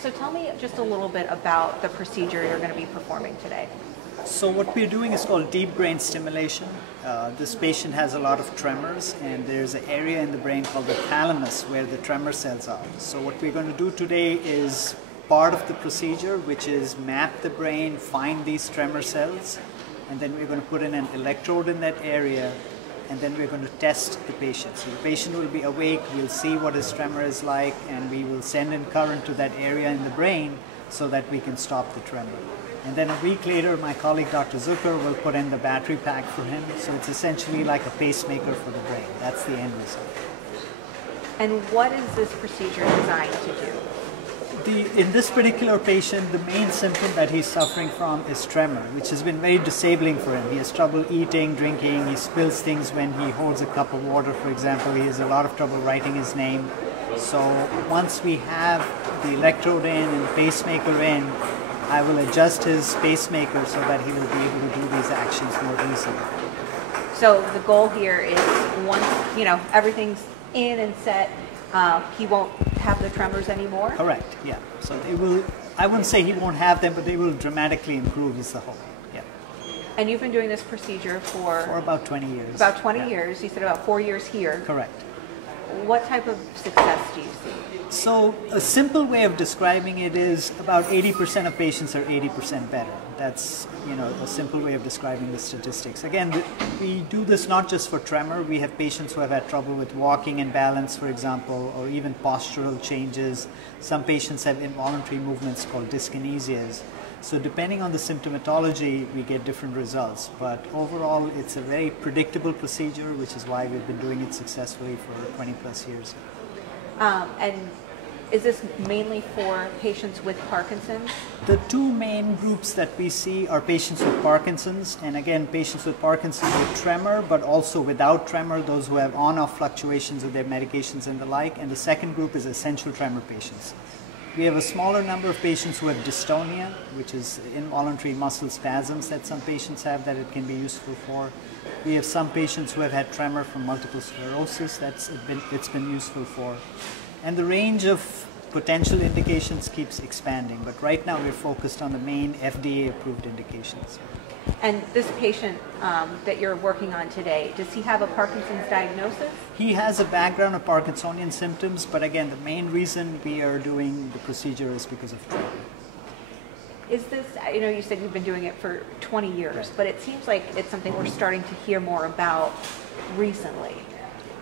So tell me just a little bit about the procedure you're going to be performing today. So what we're doing is called deep brain stimulation. This patient has a lot of tremors, and there's an area in the brain called the thalamus where the tremor cells are. So what we're going to do today is part of the procedure, which is map the brain, find these tremor cells, and then we're going to put in an electrode in that area, and then we're going to test the patient. So the patient will be awake, we'll see what his tremor is like, and we will send in current to that area in the brain so that we can stop the tremor. And then a week later, my colleague Dr. Zucker will put in the battery pack for him. So it's essentially like a pacemaker for the brain. That's the end result. And what is this procedure designed to do? In this particular patient, the main symptom that he's suffering from is tremor, which has been very disabling for him. He has trouble eating, drinking, he spills things when he holds a cup of water, for example. He has a lot of trouble writing his name. So once we have the electrode in and the pacemaker in, I will adjust his pacemaker so that he will be able to do these actions more easily. So the goal here is once, everything's in and set, he won't have the tremors anymore? Correct, yeah. So they will, I wouldn't say he won't have them, but they will dramatically improve is the hope, yeah. And you've been doing this procedure for about 20 years. About 20 years. You said about 4 years here. Correct. What type of success do you see? So a simple way of describing it is about 80% of patients are 80% better. That's a simple way of describing the statistics. Again, we do this not just for tremor. We have patients who have had trouble with walking and balance, for example, or even postural changes. Some patients have involuntary movements called dyskinesias. So depending on the symptomatology, we get different results. But overall, it's a very predictable procedure, which is why we've been doing it successfully for 20 plus years. And is this mainly for patients with Parkinson's? The two main groups that we see are patients with Parkinson's, and again, patients with Parkinson's with tremor, but also without tremor, those who have on-off fluctuations with their medications and the like. And the second group is essential tremor patients. We have a smaller number of patients who have dystonia, which is involuntary muscle spasms that some patients have that it can be useful for. We have some patients who have had tremor from multiple sclerosis it's been useful for. And the range of potential indications keeps expanding, but right now we're focused on the main FDA-approved indications. And this patient that you're working on today, does he have a Parkinson's diagnosis? He has a background of Parkinsonian symptoms, but again, the main reason we are doing the procedure is because of tremor. Is this, you said you've been doing it for 20 years, but it seems like it's something we're starting to hear more about recently.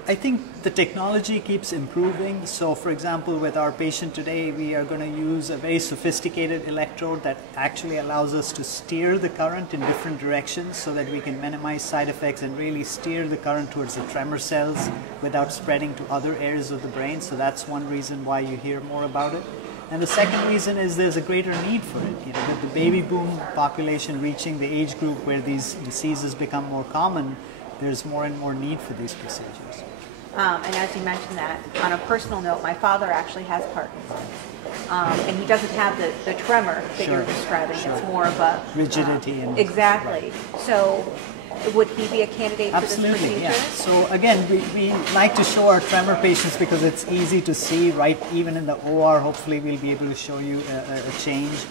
I think the technology keeps improving. So for example, with our patient today, we are going to use a very sophisticated electrode that actually allows us to steer the current in different directions so that we can minimize side effects and really steer the current towards the tremor cells without spreading to other areas of the brain. So that's one reason why you hear more about it. And the second reason is there's a greater need for it. With the baby boom population reaching the age group where these diseases become more common, there's more and more need for these procedures. And as you mentioned that, on a personal note, my father actually has Parkinson's. And he doesn't have the tremor that you're describing. Sure. It's more of a rigidity. Exactly. Right. So would he be a candidate for this procedure? Absolutely, yeah. So again, we like to show our tremor patients because it's easy to see, right? Even in the OR, hopefully we'll be able to show you a change.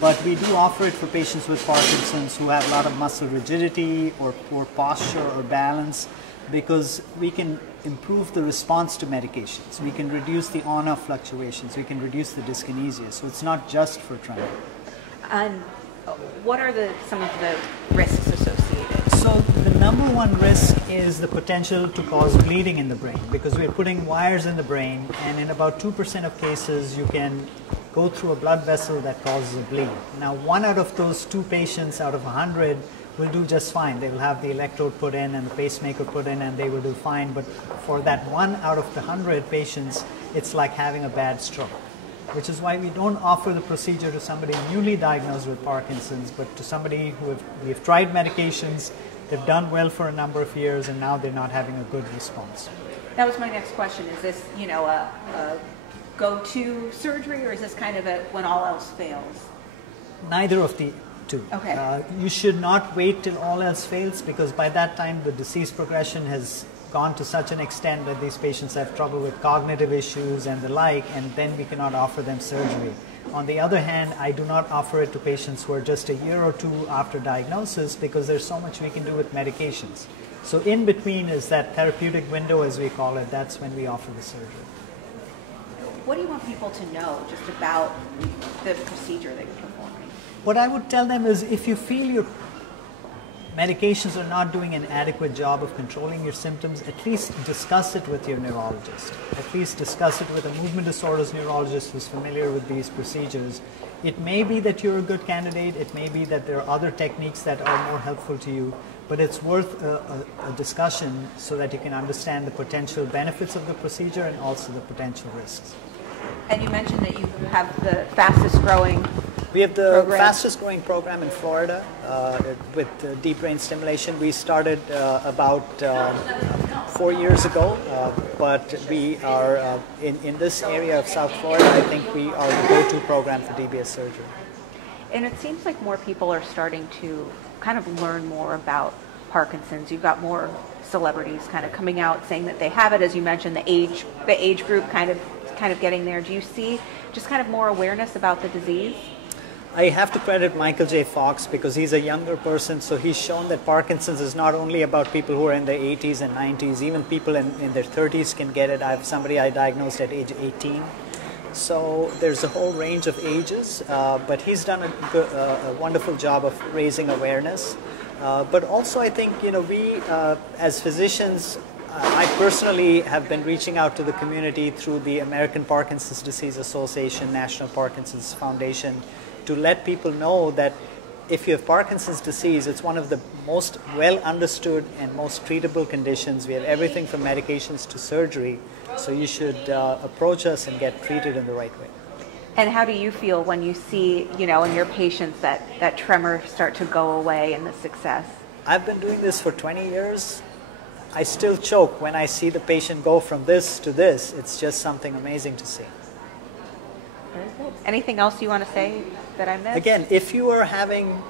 But we do offer it for patients with Parkinson's who have a lot of muscle rigidity or poor posture or balance, because we can improve the response to medications. We can reduce the on-off fluctuations. We can reduce the dyskinesia. So it's not just for tremor. And what are some of the risks associated? So the number one risk is the potential to cause bleeding in the brain, because we're putting wires in the brain, and in about 2% of cases you can go through a blood vessel that causes a bleed. Now, 1 out of those 2 patients out of 100 will do just fine. They will have the electrode put in and the pacemaker put in, and they will do fine. But for that 1 out of the 100 patients, it's like having a bad stroke, which is why we don't offer the procedure to somebody newly diagnosed with Parkinson's, but to somebody we have tried medications, they've done well for a number of years, and now they're not having a good response. That was my next question. Is this, a go-to surgery, or is this kind of a when all else fails? Neither of the two. Okay. You should not wait till all else fails, because by that time the disease progression has gone to such an extent that these patients have trouble with cognitive issues and the like, and then we cannot offer them surgery. On the other hand, I do not offer it to patients who are just a year or two after diagnosis because there's so much we can do with medications. So in between is that therapeutic window, as we call it. That's when we offer the surgery. What do you want people to know just about the procedure that you're performing? What I would tell them is if you feel your medications are not doing an adequate job of controlling your symptoms, at least discuss it with your neurologist. At least discuss it with a movement disorders neurologist who's familiar with these procedures. It may be that you're a good candidate. It may be that there are other techniques that are more helpful to you. But it's worth a discussion so that you can understand the potential benefits of the procedure and also the potential risks. And you mentioned that you have the fastest growing We have the program. fastest growing program in Florida with deep brain stimulation. We started about 4 years ago, but we are in this area of South Florida. I think we are the go-to program for DBS surgery. And it seems like more people are starting to kind of learn more about Parkinson's. You've got more celebrities kind of coming out saying that they have it. As you mentioned, the age group kind of getting there. Do you see just kind of more awareness about the disease? I have to credit Michael J. Fox because he's a younger person, so he's shown that Parkinson's is not only about people who are in their 80s and 90s, even people in their 30s can get it. I have somebody I diagnosed at age 18. So there's a whole range of ages, but he's done a wonderful job of raising awareness. But also I think, we as physicians, I personally have been reaching out to the community through the American Parkinson's Disease Association, National Parkinson's Foundation, to let people know that if you have Parkinson's disease, it's one of the most well understood and most treatable conditions. We have everything from medications to surgery, so you should approach us and get treated in the right way. And how do you feel when you see, in your patients that tremor start to go away and the success? I've been doing this for 20 years. I still choke when I see the patient go from this to this. It's just something amazing to see. Very good. Anything else you want to say that I missed? Again, if you are having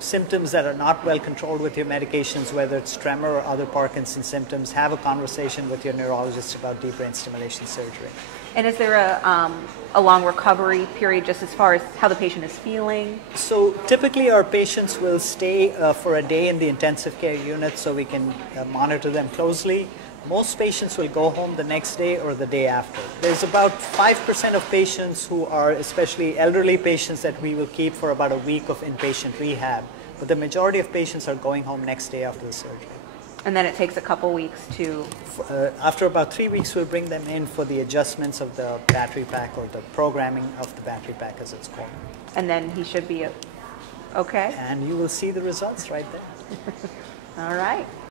symptoms that are not well controlled with your medications, whether it's tremor or other Parkinson's symptoms, have a conversation with your neurologist about deep brain stimulation surgery. And is there a long recovery period just as far as how the patient is feeling? So typically our patients will stay for a day in the intensive care unit so we can monitor them closely. Most patients will go home the next day or the day after. There's about 5% of patients who are, especially elderly patients, that we will keep for about a week of inpatient rehab. But the majority of patients are going home next day after the surgery. And then it takes a couple weeks to... After about 3 weeks, we'll bring them in for the adjustments of the battery pack or the programming of the battery pack, as it's called. And then he should be okay? And you will see the results right there. All right.